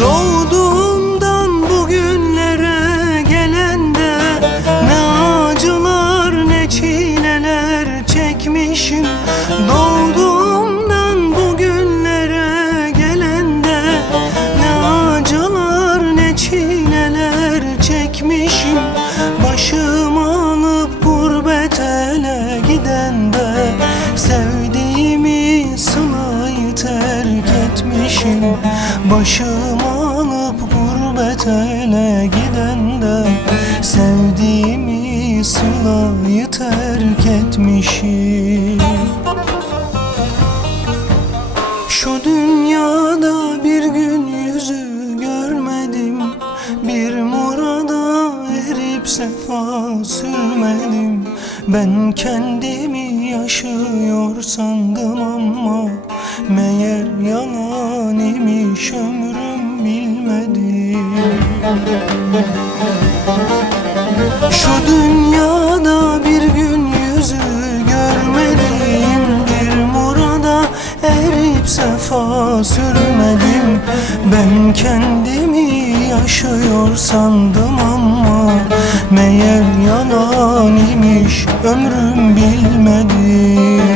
Doğduğumdan bugünlere gelende ne acılar ne çileler çekmişim. Doğduğumdan bugünlere gelende ne acılar ne çileler çekmişim. Başımı alıp gurbet ele gidende sevdiğimi sılayı terk etmişim. Başımı alıp gurbet ele gidende sevdiğimi sılayı terk etmişim. Şu dünyada bir gün yüzü görmedim, bir murada erip sefa sürmedim. Ben kendimi yaşıyor sandım ama meğer yalan imiş, ömrüm bilmedim. Şu dünyada bir gün yüzü görmedim, bir murada erip sefa sürmedim. Ben kendimi yaşıyor sandım ama meğer yalan imiş, ömrüm bilmedim.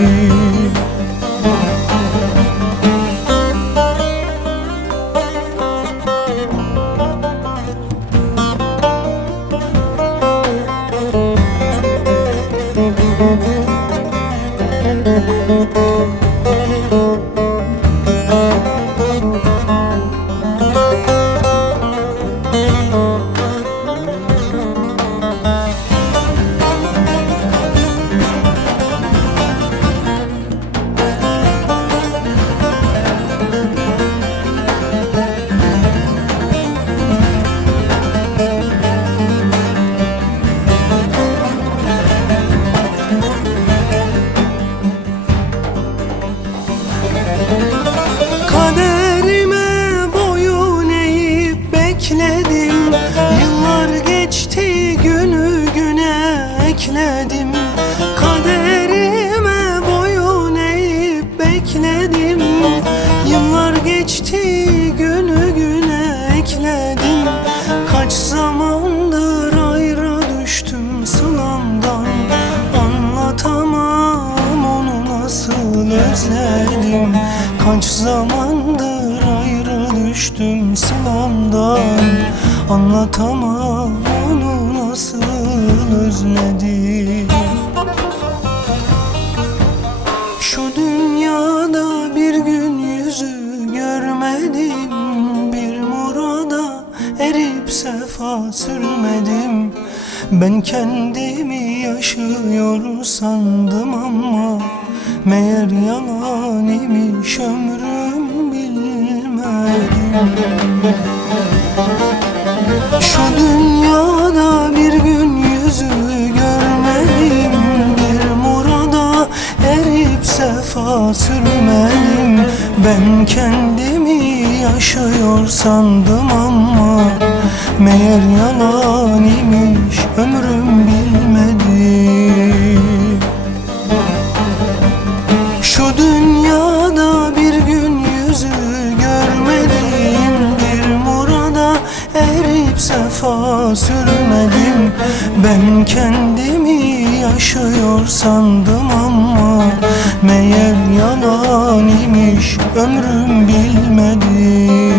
Kaderime boyun eğip bekledim, yıllar geçti günü güne ekledim. Kaderime boyun eğip bekledim, yıllar geçti günü güne ekledim. Kaç zamandır ayrı düştüm sılamdan, anlatamam onu nasıl özledim. Kaç zamandır ayrı düştüm sılamdan, anlatamam onu nasıl özledim. Şu dünyada bir gün yüzü görmedim, bir murada erip sefa sürmedim. Ben kendimi yaşıyor sandım ama meğer yalan imiş, ömrüm bilmedim. Şu dünyada bir gün yüzü görmedim, bir murada erip sefa sürmedim. Ben kendimi yaşıyor sandım ama meğer yalan imiş, ömrüm bilmedim. Şu dünyada bir gün yüzü görmedim, bir murada erip sefa sürmedim. Ben kendimi yaşıyor sandım ama meğer yalan imiş, ömrüm bilmedi.